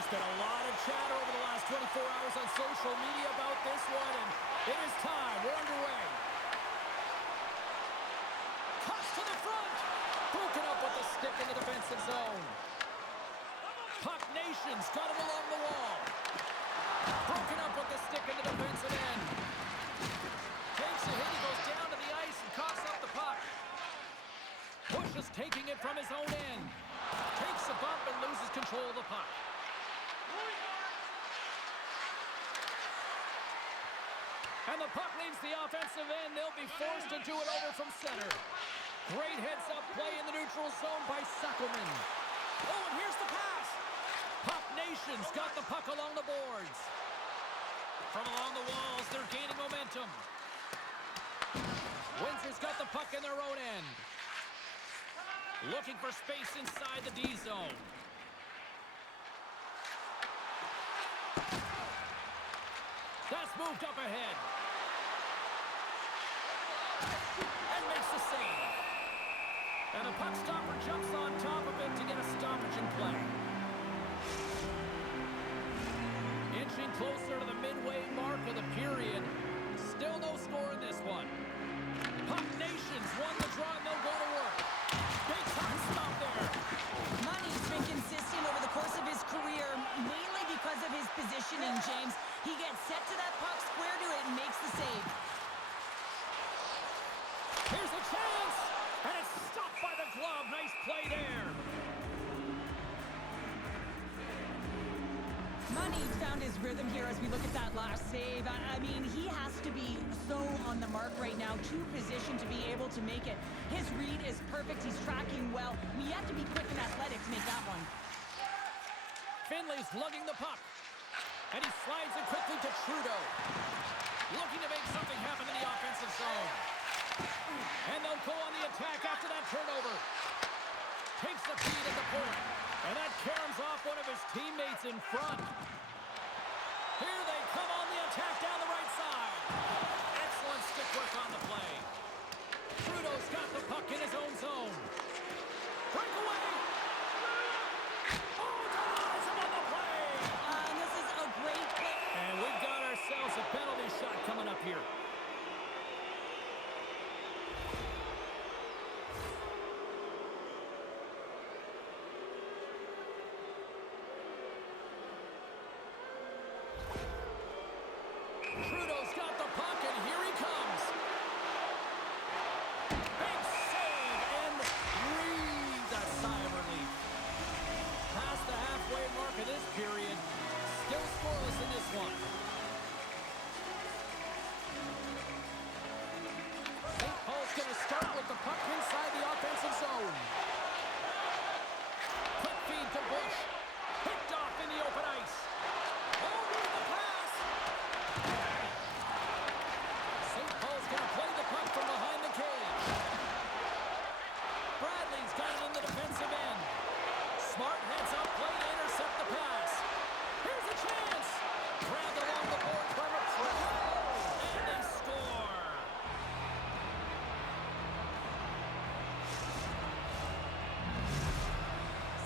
There's been a lot of chatter over the last 24 hours on social media about this one, and it is time. We're underway. Cuts to the front. Broken up with the stick in the defensive zone. Puck Nation's got it along the wall. Broken up with the stick in the defensive end. Takes a hit. He goes down to the ice and coughs up the puck. Bush is taking it from his own end. Takes a bump and loses control of the puck. And the puck leaves the offensive end. They'll be forced to do it over from center. Great heads-up play in the neutral zone by Suckelman. Oh, and here's the pass. Puck Nation's got the puck along the boards. From along the walls, they're gaining momentum. Windsor's got the puck in their own end. Looking for space inside the D zone. That's moved up ahead. And makes the save. And the puck stopper jumps on top of it to get a stoppage in play. Inching closer to the midway mark of the period. Still no score in this one. Puck Nations won the draw and they'll go to work. Big time stop there. Money's been consistent over the course of his career, mainly because of his positioning, James. He gets set to that puck, square to it, and makes the save. Here's a chance, and it's stopped by the glove. Nice play there. Money found his rhythm here as we look at that last save. I mean, he has to be so on the mark right now, too positioned to be able to make it. His read is perfect. He's tracking well. I mean, you have to be quick and athletic to make that one. Finley's lugging the puck, and he slides it quickly to Trudeau. Looking to make something happen in the offensive zone. And they'll go on the attack after that turnover. Takes the feed at the point. And that caroms off one of his teammates in front. Here they come on the attack down the right side. Excellent stick work on the play. Trudeau's got the puck in his own zone. Breakaway. Oh, denies him on the play. And this is a great play. And we've got ourselves a penalty shot coming up here. Trudeau's got the puck, and here he comes. Big save, and breathes a sigh of relief. Past the halfway mark of this period. Still scoreless in this one. St. Paul's going to start with the puck inside the offensive zone. Quick feed to Bush. Picked off in the open ice. Over the pass. St. Paul's going to play the puck from behind the cage. Bradley's got it in the defensive end. Smart heads up play to intercept the pass. Here's a chance. Grabbed along the board by McCray. And they score.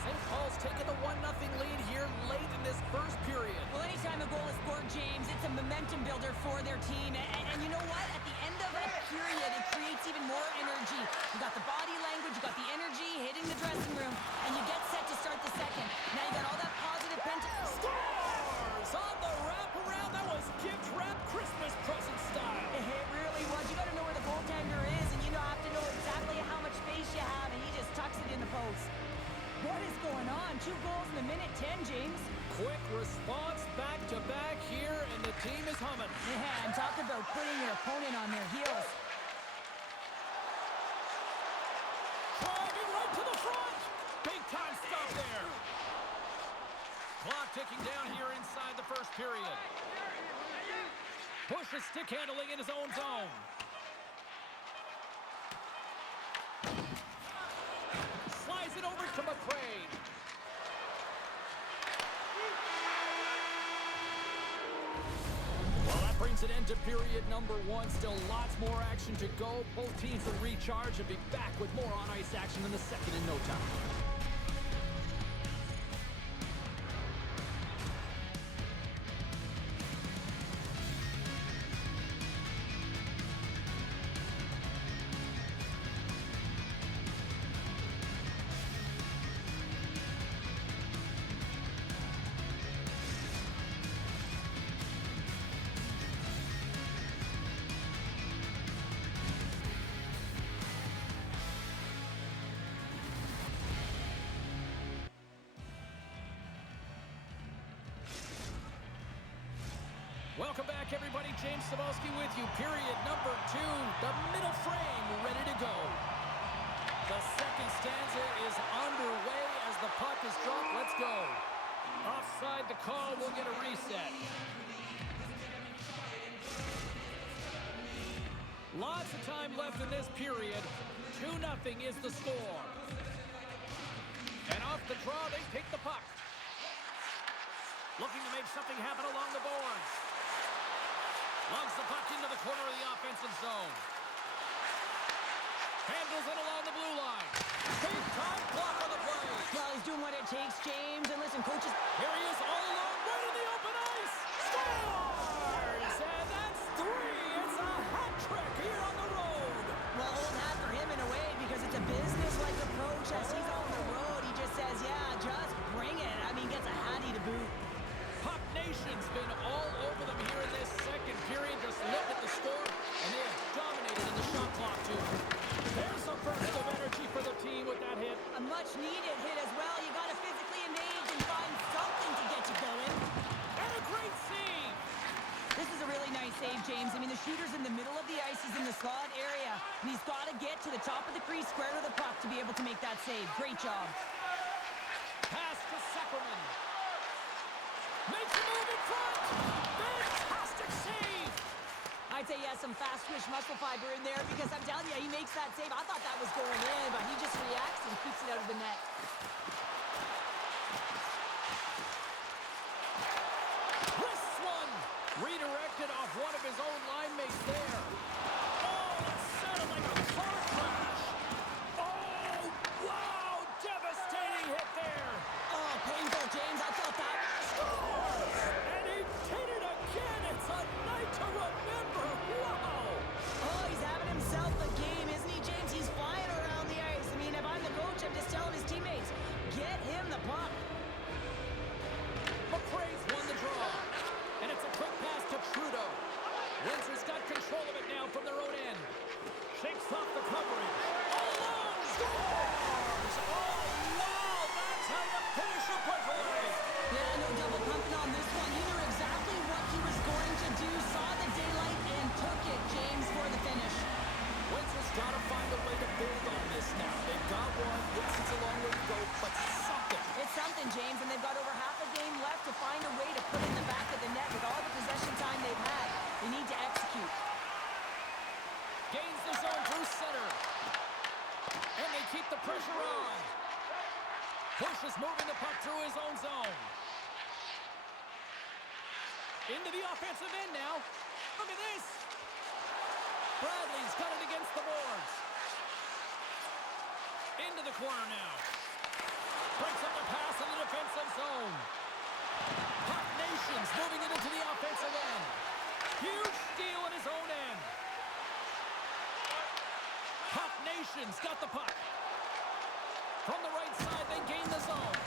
St. Paul's taking the 1-0 lead here late in this first period. Well, anytime a goal is scored, James, it's a momentum builder for their team. And you know what? At the end of a period, it creates even more energy. You got the body language, you got the energy hitting the dressing room, and you get set to start the second. Now you got all that positive Scores on the wraparound. That was gift wrap Christmas present style. It really was. You got to know where the goaltender is, and you have to know exactly how much space you have, and he just tucks it in the post. What is going on? 2 goals in a minute 10, James. Quick response back-to-back here, and the team is humming. Yeah, and talk about putting your opponent on their heels. Driving right to the front. Big-time stop there. Clock ticking down here inside the first period. Bush is stick handling in his own zone. Slides it over to McCray. Well, that brings an end to period number 1. Still lots more action to go. Both teams will recharge and be back with more on-ice action in the second in no time. everybody. James Cebulski with you. Period number 2. The middle frame ready to go. The second stanza is underway as the puck is dropped. Let's go. Offside the call. We'll get a reset. Lots of time left in this period. 2-0 is the score. And off the draw, they pick the puck. Looking to make something happen along the boards. Lugs the puck into the corner of the offensive zone. Handles it along the blue line. Big time block on the play. Well, he's doing what it takes, James. And listen, coaches... Here he is all alone, right in the open ice. Scores! And that's 3. It's a hat trick here on the road. Well, old hat for him in a way because it's a business-like approach as he's on the road. He just says, yeah, just bring it. I mean, gets a hattie to boot. Puck Nation's been all over them here in this second period. Just look at the score, and they have dominated in the shot clock, too. There's a burst of energy for the team with that hit. A much-needed hit as well. You got to physically engage and find something to get you going. And a great save. This is a really nice save, James. I mean, the shooter's in the middle of the ice. He's in the slot area, and he's got to get to the top of the crease, square to the puck, to be able to make that save. Great job. Pass to Zuckerman. Makes a move in front. Fantastic save. I'd say he has some fast-twitch muscle fiber in there because I'm telling you, he makes that save. I thought that was going in, but he just reacts and keeps it out of the net. Wrists one. Redirected off one of his own line mates there. Oh, that sounded like a car crash. Oh, wow. Devastating hit there. Oh, painful, James. I felt that. Scores! And he did it again. It's a night to remember. Wow. Oh, he's having himself a game, isn't he, James? He's flying around the ice. I mean, if I'm the coach, I'm just telling his teammates, get him the puck. McRae's won the draw. And it's a quick pass to Trudeau. Windsor's got control of it now from their own end. Shakes off the coverage. Alone! Scores! Oh, wow! That's how you finish a breakaway. Yeah, no double pumping on this one. He knew exactly what he was going to do, saw the daylight, and took it, James, for the finish. Windsor's got to find a way to build on this now. They've got one. Yes, it's a long way to go, but something. It's something, James, and they've got over half a game left to find a way to put in the back of the net with all the possession time they've had. They need to execute. Gains the zone through center. And they keep the pressure on. Bush is moving the puck through his own zone. Into the offensive end now. Look at this. Bradley's got it against the boards. Into the corner now. Breaks up the pass in the defensive zone. Puck Nation's moving it into the offensive end. Huge steal at his own end. Puck Nation's got the puck. From the right side, they gain the zone.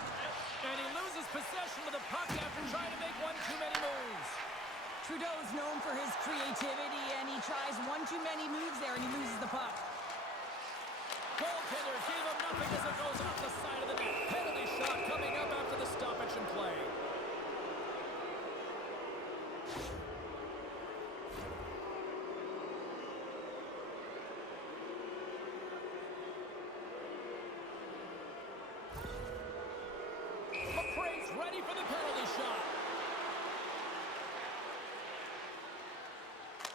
And he loses possession of the puck after trying to make one too many moves. Trudeau's known for his creativity, and he tries one too many moves there, and he loses the puck. Goaltender gave him nothing as it goes off the side of the net. Penalty shot coming up after the stoppage in play. McRae's ready for the penalty shot.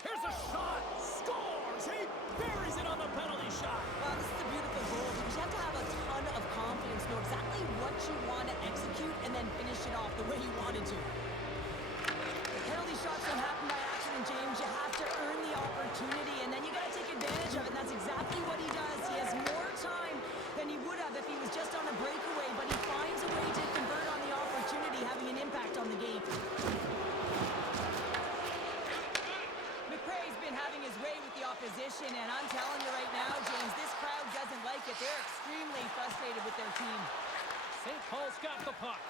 Here's a shot. Scores. He buries it on the penalty shot. Wow, this is a beautiful goal because you have to have a ton of confidence, know exactly what you want to execute, and then finish it off the way you wanted to. Penalty shots don't happen by accident, James. You have to earn the opportunity, and then you got to take advantage of it, and that's exactly what he does. He has more time than he would have if he was just on a breakaway, but he finds a way to convert on the opportunity, having an impact on the game. McRae's been having his way with the opposition, and I'm telling you right now, James, this crowd doesn't like it. They're extremely frustrated with their team. St. Paul's got the puck.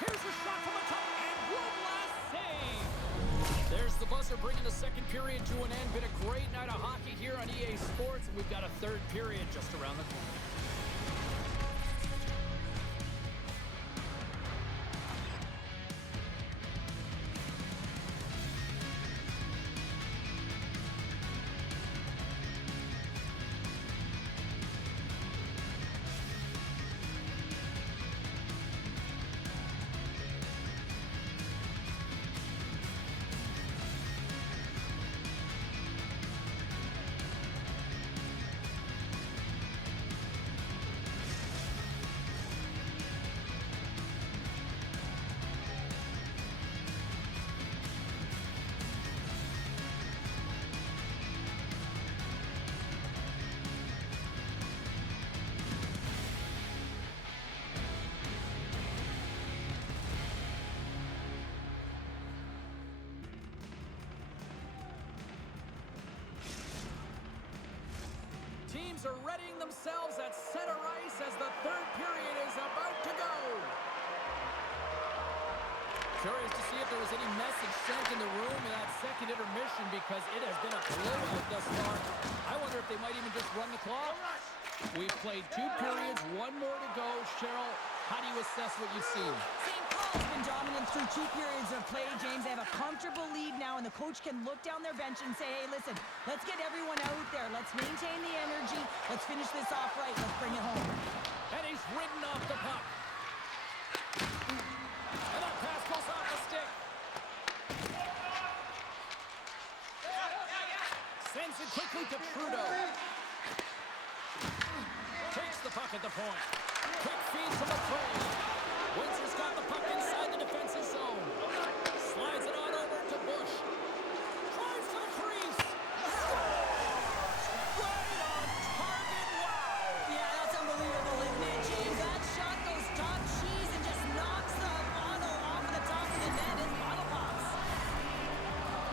Here's a shot from the top, and one last save. There's the buzzer bringing the second period to an end. Been a great night of hockey here on EA Sports, and we've got a third period just around the corner. Fans are readying themselves at center ice as the third period is about to go. Curious to see if there was any message sent in the room in that second intermission because it has been a blowout thus far. I wonder if they might even just run the clock. We've played 2 periods, 1 more to go. Cheryl, how do you assess what you've seen? St. Paul's been dominant through 2 periods of play, James. They have a comfortable lead now, and the coach can look down their bench and say, hey, listen, let's get everyone out there. Let's maintain the energy. Let's finish this off right. Let's bring it home. And he's ridden off the puck. And that pass goes off the stick. Sends it quickly to Trudeau. Takes the puck at the point. Quick feed from the play. Windsor's got the puck inside the defensive zone. Slides it on over to Bush. Drives to the crease. Scores! Right on target. Wow! Yeah, that's unbelievable, isn't it, James? That shot goes top cheese and just knocks the bottle off of the top of the net as bottle pops.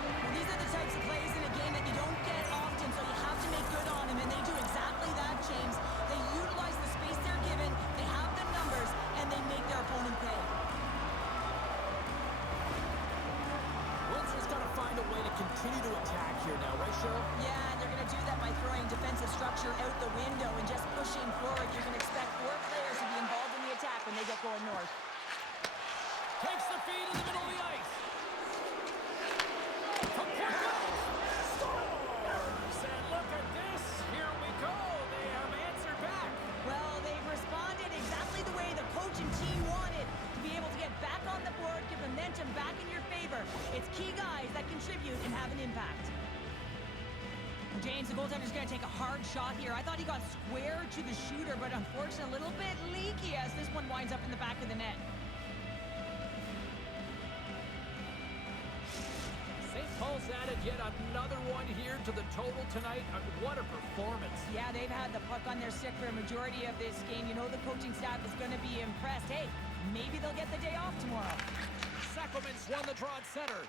Well, these are the types of plays in a game that you don't get often, so you have to make good on them, and they do exactly that, James. They utilize the space they're given, they have the numbers, and they make their opponent pay. Windsor's got to find a way to continue to attack here now, right, Cheryl? Yeah, and they're going to do that by throwing defensive structure out the window and just pushing forward. You can expect 4 players to be involved in the attack when they get going north. Takes the feed in the middle of the ice. From point out. Scores! And look at this. Here we go. They have answered back. Well, they've responded exactly the way the coach and team wanted, to be able to get back on the board, get momentum back in your favor. It's key guys that contribute and have an impact. James, the goaltender's going to take a hard shot here. I thought he got square to the shooter, but unfortunately a little bit leaky as this one winds up in the back of the net. St. Paul's added yet another one here to the total tonight. What a performance. Yeah, they've had the puck on their stick for a majority of this game. You know the coaching staff is going to be impressed. Hey, maybe they'll get the day off tomorrow. Sacrament's won the draw at center.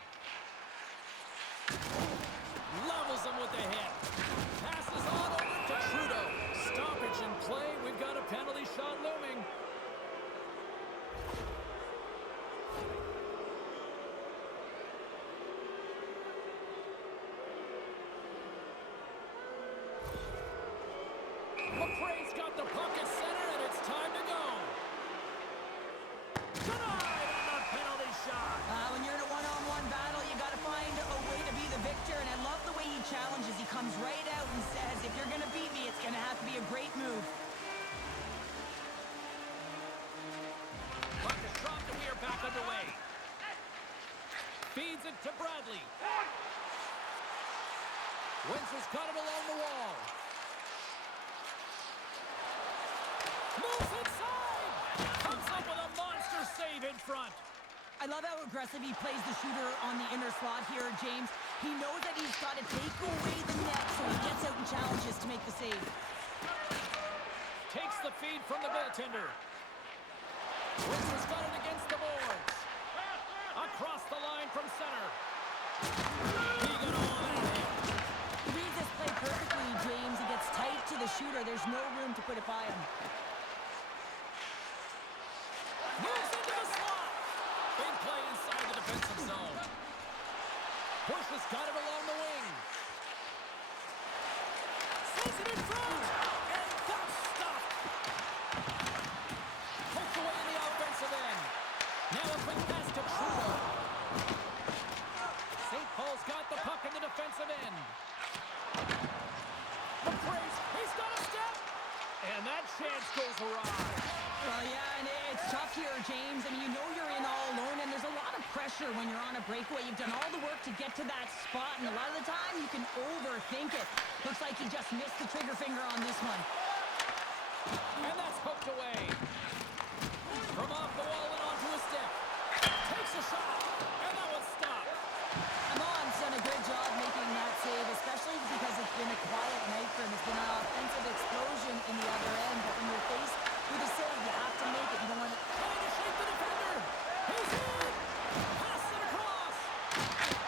Levels him with the hit. Passes on over to Trudeau. Stoppage in play. We've got a penalty shot looming. McRae's got the puck at center, and it's time to go. Denied on the penalty shot. When you're in a one-on-one battle, you got to find a way to be the victor, and I love the way he challenges. He comes right out and says, if you're going to beat me, it's going to have to be a great move. Puck is dropped, and we are back underway. Feeds it to Bradley. Windsor's got it along the wall. Moves inside! Comes up with a monster save in front. I love how aggressive he plays the shooter on the inner slot here, James. He knows that he's got to take away the net, so he gets out and challenges to make the save. Takes the feed from the goaltender. Windsor's got it against the boards. Across the line from center. He got all that in. He reads this play perfectly, James. He gets tight to the shooter. There's no room to put it by him. Moves into the slot. Big play inside the defensive zone. Bush has got it along the wing. Sends it in front. And that's stopped. Poked away in the offensive end. Now a quick pass to Trudeau. St. Paul's got the puck in the defensive end. McRae, he's got a step. And that chance goes awry. Well, yeah, and it's tough here, James. I mean, you know you're in all alone, and there's a lot of pressure when you're on a breakaway. You've done all the work to get to that spot, and a lot of the time you can overthink it. Looks like he just missed the trigger finger on this one. And that's hooked away. From off the wall and onto a stick. Takes a shot, and that one's stopped. Amon's done a good job making that save, especially because it's been a quiet night for him. It's been an offensive explosion in the other end, but when you're faced with a save, you have to make it. You don't want to... Trying to shake the defender. He's in. Pass it across.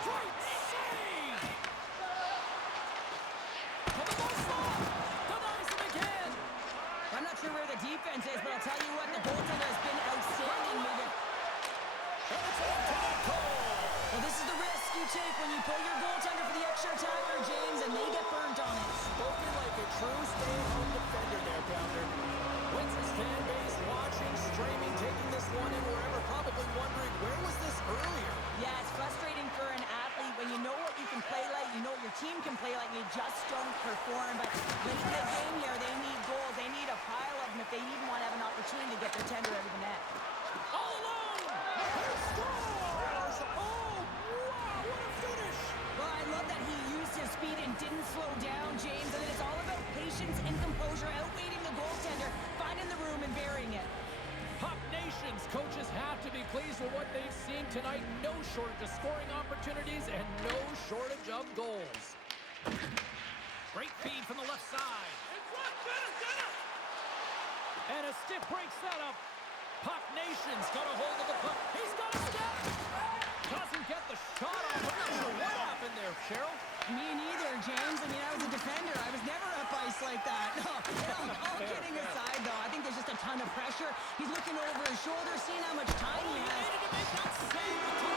Great save. To the goal slot. Denies him take when you pull your goaltender for the extra attacker, James, and they get burnt on it. Spoken like a true stay-at-home defender there, Pounder. Windsor's fan base watching, streaming, taking this one in wherever, probably wondering, where was this earlier? Yeah, it's frustrating for an athlete when you know what you can play like, you know what your team can play like, and you just don't perform. But late in the game here, they need goals. They need a pile of them if they even want to have an opportunity to get their tender out of the net. All alone! He scores! Oh, wow, what a finish! Well, I love that he used his speed and didn't slow down, James. And it's all about patience and composure, outweighing the goaltender, finding the room and burying it. Puck Nation's coaches have to be pleased with what they've seen tonight. No shortage of scoring opportunities and no shortage of goals. Great feed from the left side. And a stick breaks that up. Puck Nation's got a hold of the puck. He's got a step. Doesn't get the shot off. I'm not sure what happened there, Cheryl. Me neither, James. I mean, I was a defender. I was never up ice like that. No, all kidding aside, though, I think there's just a ton of pressure. He's looking over his shoulder, seeing how much time he has. He needed to make that save.